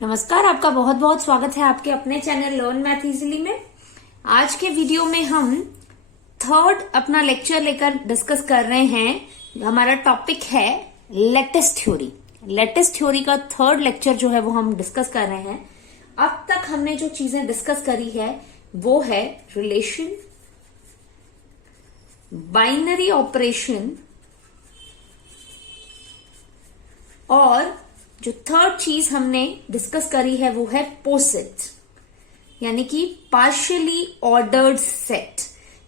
नमस्कार, आपका बहुत बहुत स्वागत है आपके अपने चैनल लर्न मैथ इजीली में। आज के वीडियो में हम थर्ड अपना लेक्चर लेकर डिस्कस कर रहे हैं। हमारा टॉपिक है लेटिस थ्योरी। लेटिस थ्योरी का थर्ड लेक्चर जो है वो हम डिस्कस कर रहे हैं। अब तक हमने जो चीजें डिस्कस करी है वो है रिलेशन, बाइनरी ऑपरेशन और जो थर्ड चीज हमने डिस्कस करी है वो है पोसेट, यानी कि पार्शियली ऑर्डर्ड सेट।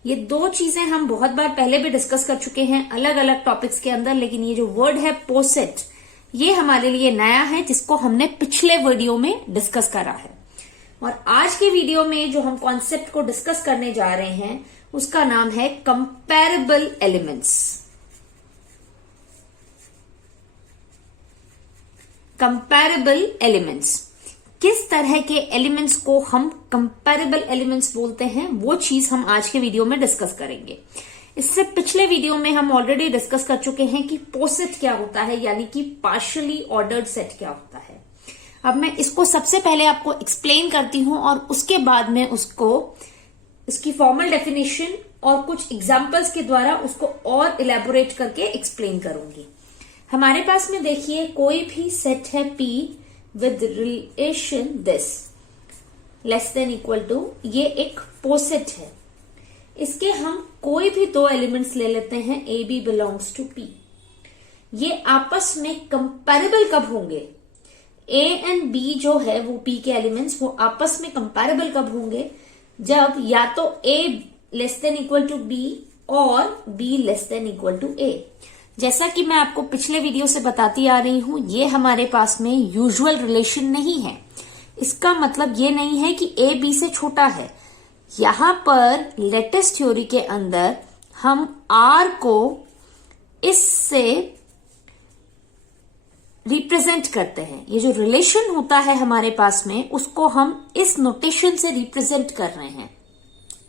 ये दो चीजें हम बहुत बार पहले भी डिस्कस कर चुके हैं अलग अलग टॉपिक्स के अंदर, लेकिन ये जो वर्ड है पोसेट ये हमारे लिए नया है, जिसको हमने पिछले वीडियो में डिस्कस करा है। और आज के वीडियो में जो हम कॉन्सेप्ट को डिस्कस करने जा रहे हैं उसका नाम है कंपैरेबल एलिमेंट्स। कंपैरेबल एलिमेंट्स, किस तरह के एलिमेंट्स को हम कंपैरेबल एलिमेंट्स बोलते हैं वो चीज हम आज के वीडियो में डिस्कस करेंगे। इससे पिछले वीडियो में हम ऑलरेडी डिस्कस कर चुके हैं कि पोसेट क्या होता है, यानी कि पार्शियली ऑर्डर्ड सेट क्या होता है। अब मैं इसको सबसे पहले आपको एक्सप्लेन करती हूं और उसके बाद में उसकी फॉर्मल डेफिनेशन और कुछ एग्जाम्पल्स के द्वारा उसको और इलेबोरेट करके एक्सप्लेन करूंगी। हमारे पास में देखिए कोई भी सेट है P with relation this less than equal to, ये एक पोसेट है। इसके हम कोई भी दो एलिमेंट्स ले लेते हैं, A B belongs to P। ये आपस में कंपैरेबल कब होंगे? A एंड B जो है वो P के एलिमेंट्स, वो आपस में कंपैरेबल कब होंगे? जब या तो A less than equal to B और B less than equal to A। जैसा कि मैं आपको पिछले वीडियो से बताती आ रही हूं, ये हमारे पास में यूजुअल रिलेशन नहीं है। इसका मतलब ये नहीं है कि A B से छोटा है। यहां पर लेटिस थ्योरी के अंदर हम R को इससे रिप्रेजेंट करते हैं। ये जो रिलेशन होता है हमारे पास में उसको हम इस नोटेशन से रिप्रेजेंट कर रहे हैं।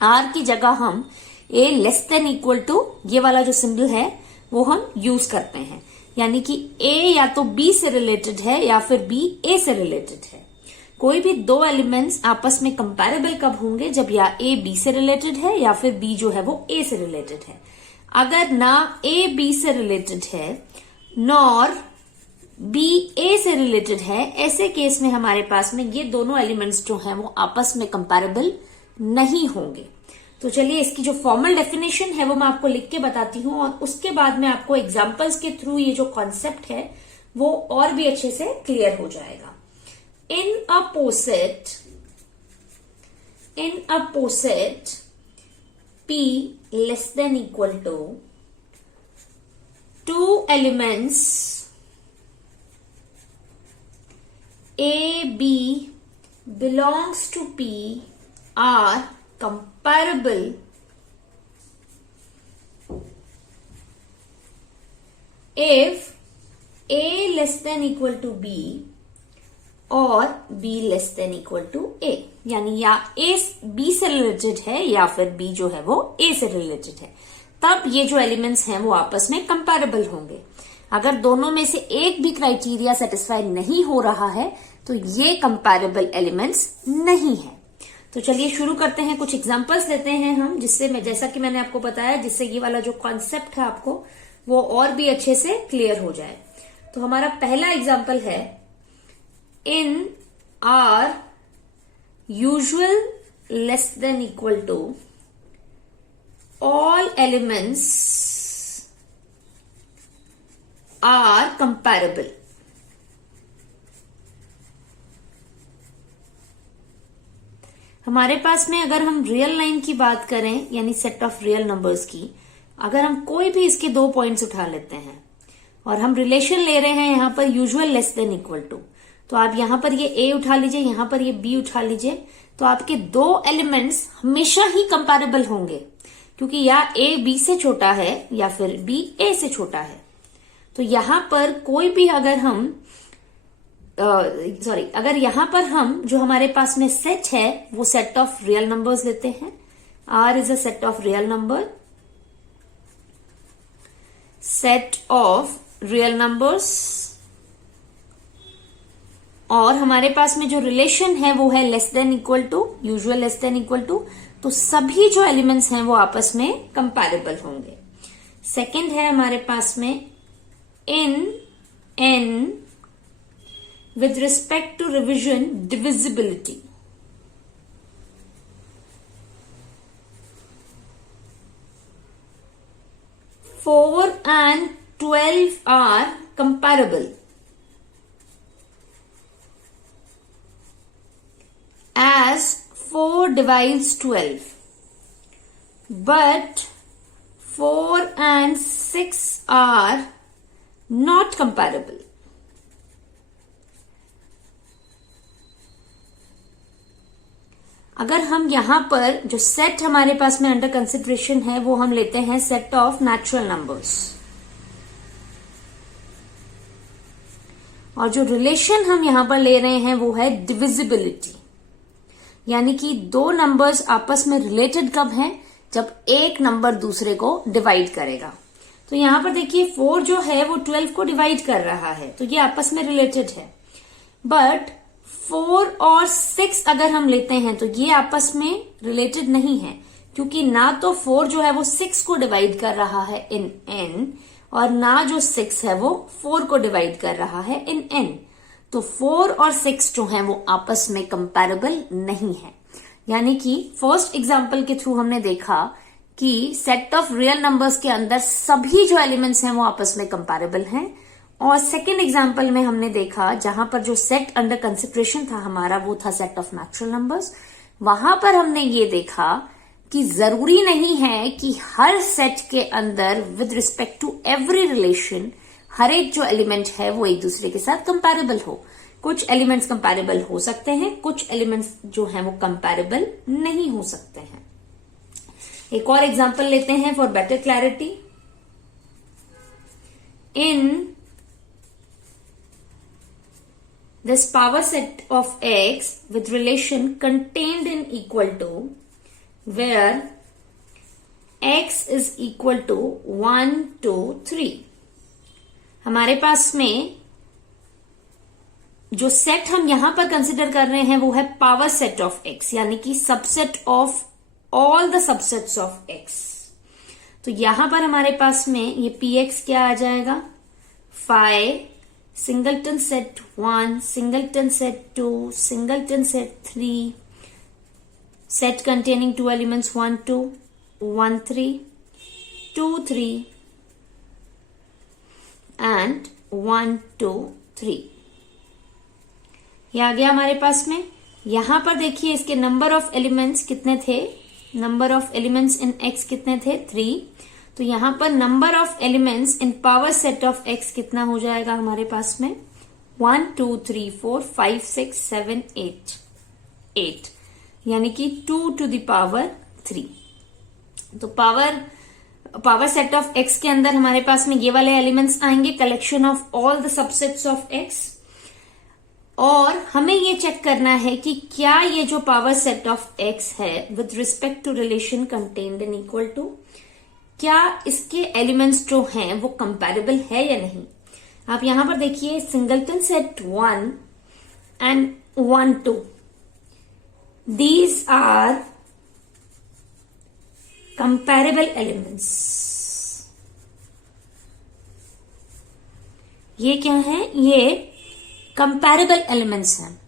R की जगह हम A less than equal to ये वाला जो सिंबल है वो हम यूज करते हैं, यानी कि A या तो B से रिलेटेड है या फिर B A से रिलेटेड है। कोई भी दो एलिमेंट्स आपस में कंपैरेबल कब होंगे? जब या A B से रिलेटेड है या फिर B जो है वो A से रिलेटेड है। अगर ना A B से रिलेटेड है नॉर B A से रिलेटेड है, ऐसे केस में हमारे पास में ये दोनों एलिमेंट्स जो हैं वो आपस में कंपैरेबल नहीं होंगे। तो चलिए इसकी जो फॉर्मल डेफिनेशन है वो मैं आपको लिख के बताती हूँ और उसके बाद में आपको एग्जांपल्स के थ्रू ये जो कॉन्सेप्ट है वो और भी अच्छे से क्लियर हो जाएगा। In a poset P less than equal to two elements A B belongs to P are comparable if A less than equal to B और B less than equal to A, यानी या A B से related है या फिर B जो है वो A से रिलेटेड है, तब ये जो एलिमेंट्स हैं वो आपस में कंपैरेबल होंगे। अगर दोनों में से एक भी क्राइटेरिया सेटिस्फाई नहीं हो रहा है तो ये कंपैरेबल एलिमेंट्स नहीं है। तो चलिए शुरू करते हैं, कुछ एग्जांपल्स लेते हैं हम, जिससे मैं जैसा कि मैंने आपको बताया, जिससे ये वाला जो कॉन्सेप्ट है आपको वो और भी अच्छे से क्लियर हो जाए। तो हमारा पहला एग्जांपल है in R usual less than equal to all elements are comparable. हमारे पास में अगर हम रियल लाइन की बात करें, यानी सेट ऑफ रियल नंबर्स की, अगर हम कोई भी इसके दो पॉइंट्स उठा लेते हैं और हम रिलेशन ले रहे हैं यहां पर usual less than equal to, तो आप यहां पर ये A उठा लीजिए, यहां पर ये B उठा लीजिए, तो आपके दो एलिमेंट्स हमेशा ही कंपैरेबल होंगे, क्योंकि या A B से छोटा है या फिर B A से छोटा है। तो यहां पर कोई भी अगर हम अगर यहां पर हम जो हमारे पास में सेट है वो सेट ऑफ रियल नंबर्स लेते हैं। R is a set of real number, set of real numbers और हमारे पास में जो रिलेशन है वो है less than equal to, usual less than equal to, तो सभी जो एलिमेंट्स हैं वो आपस में कंपैरेबल होंगे। सेकंड है हमारे पास में इन n with respect to revision divisibility। Four and 12 are comparable as 4 divides 12, but 4 and 6 are not comparable। अगर हम यहां पर जो सेट हमारे पास में अंडर कंसिडरेशन है वो हम लेते हैं सेट ऑफ नेचुरल नंबर्स, और जो रिलेशन हम यहां पर ले रहे हैं वो है डिविजिबिलिटी, यानी कि दो नंबर्स आपस में रिलेटेड कब हैं, जब एक नंबर दूसरे को डिवाइड करेगा। तो यहां पर देखिए 4 जो है वो 12 को डिवाइड कर रहा है, तो ये आपस में रिलेटेड है। बट 4 और 6 अगर हम लेते हैं तो ये आपस में रिलेटेड नहीं है, क्योंकि ना तो 4 जो है वो 6 को डिवाइड कर रहा है इन n, और ना जो 6 है वो 4 को डिवाइड कर रहा है इन n। तो 4 और 6 जो है वो आपस में कंपैरेबल नहीं है। यानी कि फर्स्ट एग्जांपल के थ्रू हमने देखा कि सेट ऑफ रियल नंबर्स के अंदर सभी जो एलिमेंट्स हैं वो आपस में कंपैरेबल हैं, और सेकेंड एग्जाम्पल में हमने देखा जहां पर जो सेट अंडर कंसिडरेशन था हमारा वो था सेट ऑफ नेचुरल नंबर्स। वहां पर हमने ये देखा कि जरूरी नहीं है कि हर सेट के अंदर with respect to every relation हर एक जो एलिमेंट है वो एक दूसरे के साथ कंपैरेबल हो। कुछ एलिमेंट्स कंपैरेबल हो सकते हैं, कुछ एलिमेंट्स जो हैं वो कंपैरेबल नहीं हो सकते हैं। एक और एग्जाम्पल लेते हैं for better clarity. In this power set of x with relation contained in equal to, where x is equal to 1 2 3, हमारे पास में जो सेट हम यहां पर कंसिडर कर रहे हैं वो है पावर सेट ऑफ x, यानी कि subset of all the subsets of x। तो यहां पर हमारे पास में ये px क्या आ जाएगा, 5 singleton set 1, singleton set 2, singleton set 3, set containing two elements 1 2, 1 3, 2 3 and 1 2 3। ये आ गया हमारे पास में। यहां पर देखिए इसके नंबर ऑफ एलिमेंट्स कितने थे, number of elements in x कितने थे, 3। तो यहां पर number of elements in power set of x कितना हो जाएगा हमारे पास में, 1 2 3 4 5 6 7 8, यानी कि 2 to the power 3। तो पावर सेट ऑफ x के अंदर हमारे पास में ये वाले एलिमेंट्स आएंगे, collection of all the subsets of x। और हमें ये चेक करना है कि क्या ये जो पावर सेट ऑफ x है with respect to relation contained in equal to, क्या इसके एलिमेंट्स जो हैं वो कंपैरेबल है या नहीं। आप यहां पर देखिए singleton set 1 and 1 2, these are comparable elements. ये क्या है, ये कंपैरेबल एलिमेंट्स हैं।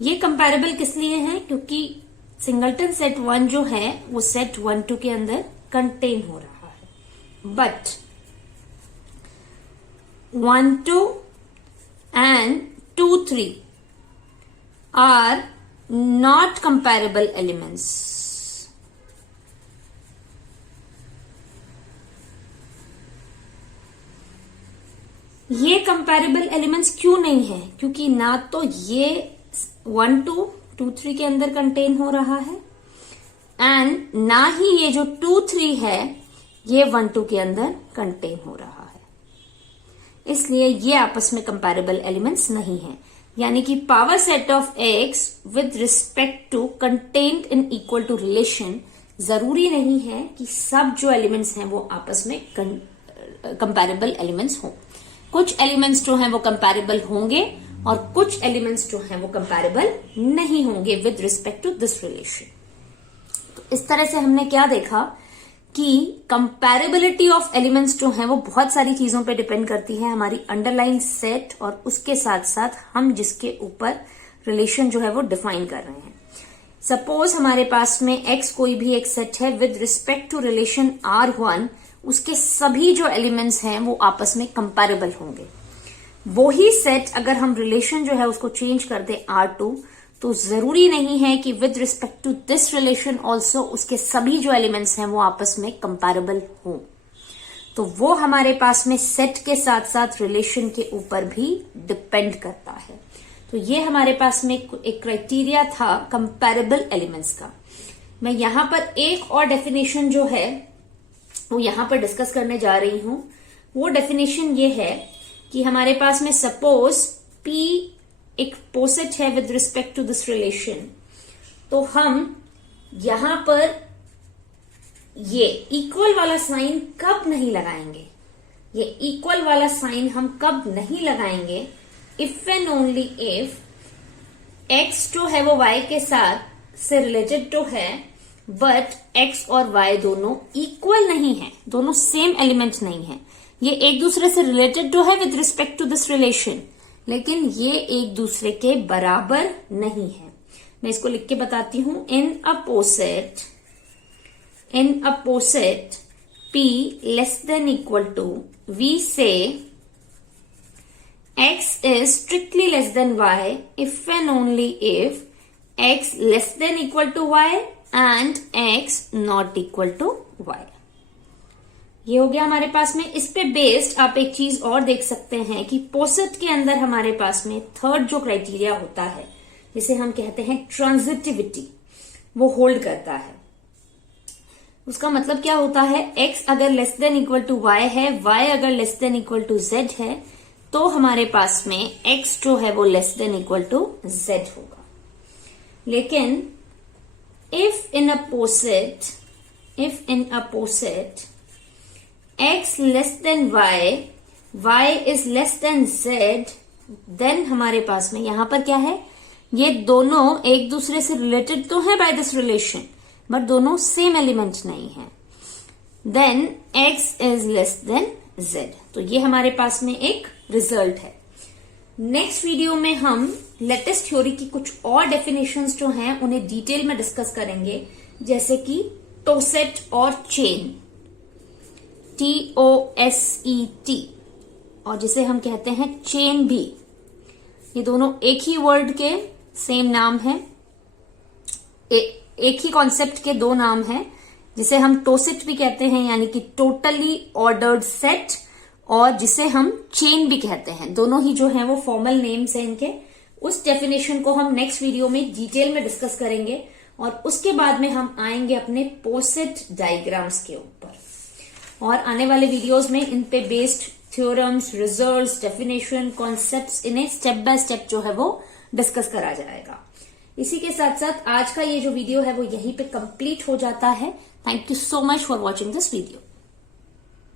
ये कंपैरेबल किस लिए हैं, क्योंकि सिंगलटन सेट 1 जो है वो सेट 1 2 के अंदर कंटेन हो रहा है, but 1 2 and 2 3 are not comparable elements। ये कंपैरेबल एलिमेंट्स क्यों नहीं है, क्योंकि ना तो ये 1 2 2 3 के अंदर कंटेन हो रहा है, एंड ना ही ये जो 2 3 है ये 1 2 के अंदर कंटेन हो रहा है। इसलिए ये आपस में कंपैरेबल एलिमेंट्स नहीं है। यानी कि power set of x with respect to contained in equal to relation जरूरी नहीं है कि सब जो एलिमेंट्स हैं वो आपस में कंपैरेबल एलिमेंट्स हों। कुछ एलिमेंट्स जो हैं वो कंपैरेबल होंगे और कुछ एलिमेंट्स जो हैं वो कंपैरेबल नहीं होंगे with respect to this relation. तो इस तरह से हमने क्या देखा कि कंपैरेबिलिटी ऑफ एलिमेंट्स जो हैं वो बहुत सारी चीजों पे डिपेंड करती है, हमारी अंडरलाइन सेट और उसके साथ साथ हम जिसके ऊपर रिलेशन जो है वो डिफाइन कर रहे हैं। सपोज हमारे पास में x कोई भी एक सेट है with respect to relation R1, उसके सभी जो एलिमेंट्स हैं वो आपस में कंपैरेबल होंगे। वो ही सेट अगर हम रिलेशन जो है उसको चेंज कर दे R2, तो जरूरी नहीं है कि with respect to this relation also उसके सभी जो एलिमेंट्स हैं वो आपस में कंपैरेबल हो। तो वो हमारे पास में सेट के साथ साथ रिलेशन के ऊपर भी डिपेंड करता है। तो ये हमारे पास में एक क्राइटेरिया था कंपैरेबल एलिमेंट्स का। मैं यहां पर एक और डेफिनेशन जो है वो यहां पर डिस्कस करने जा रही हूं। वो डेफिनेशन ये है कि हमारे पास में सपोज P एक पोसेट है with respect to this relation, तो हम यहां पर ये इक्वल वाला साइन कब नहीं लगाएंगे, ये इक्वल वाला साइन हम कब नहीं लगाएंगे, if and only if x जो है वो y के साथ से रिलेटेड तो है, बट x और y दोनों इक्वल नहीं है, दोनों सेम एलिमेंट नहीं है। ये एक दूसरे से रिलेटेड तो है with respect to this relation, लेकिन ये एक दूसरे के बराबर नहीं है। मैं इसको लिख के बताती हूं। In a poset P less than equal to, we say x is strictly less than y if and only if x less than equal to y and x not equal to y। ये हो गया हमारे पास में। इस पे based आप एक चीज और देख सकते हैं कि पोसेट के अंदर हमारे पास में थर्ड जो क्राइटेरिया होता है, जिसे हम कहते हैं ट्रांजिटिविटी, वो होल्ड करता है। उसका मतलब क्या होता है, x अगर less than equal to y है, y अगर less than equal to z है, तो हमारे पास में x जो है वो less than equal to z होगा। लेकिन if in a poset x less than y is less than z, then हमारे पास में यहां पर क्या है, ये दोनों एक दूसरे से रिलेटेड तो है बाय दिस रिलेशन, बट दोनों सेम एलिमेंट नहीं है। Then x is less than z, तो ये हमारे पास में एक रिजल्ट है। नेक्स्ट वीडियो में हम लेटेस्ट थ्योरी की कुछ और डेफिनेशंस जो हैं उन्हें डिटेल में डिस्कस करेंगे, जैसे कि टोसेट और चेन, TOSET, और जिसे हम कहते हैं चेन भी। ये दोनों एक ही वर्ड के सेम नाम है, एक ही कॉन्सेप्ट के दो नाम हैं, जिसे हम टोसेट भी कहते हैं यानी कि टोटली ऑर्डर्ड सेट, और जिसे हम चेन भी कहते हैं। दोनों ही जो हैं वो फॉर्मल नेम्स हैं इनके। उस डेफिनेशन को हम नेक्स्ट वीडियो में डिटेल में डिस्कस करेंगे, और उसके बाद में हम आएंगे अपने पोसेट डायग्राम्स के ऊपर, और आने वाले वीडियोस में इन पे based theorems, results, definition, concepts, इन्हें स्टेप बाय स्टेप जो है वो डिस्कस करा जाएगा। इसी के साथ साथ आज का ये जो वीडियो है वो यहीं पे कंप्लीट हो जाता है। Thank you so much for watching this video.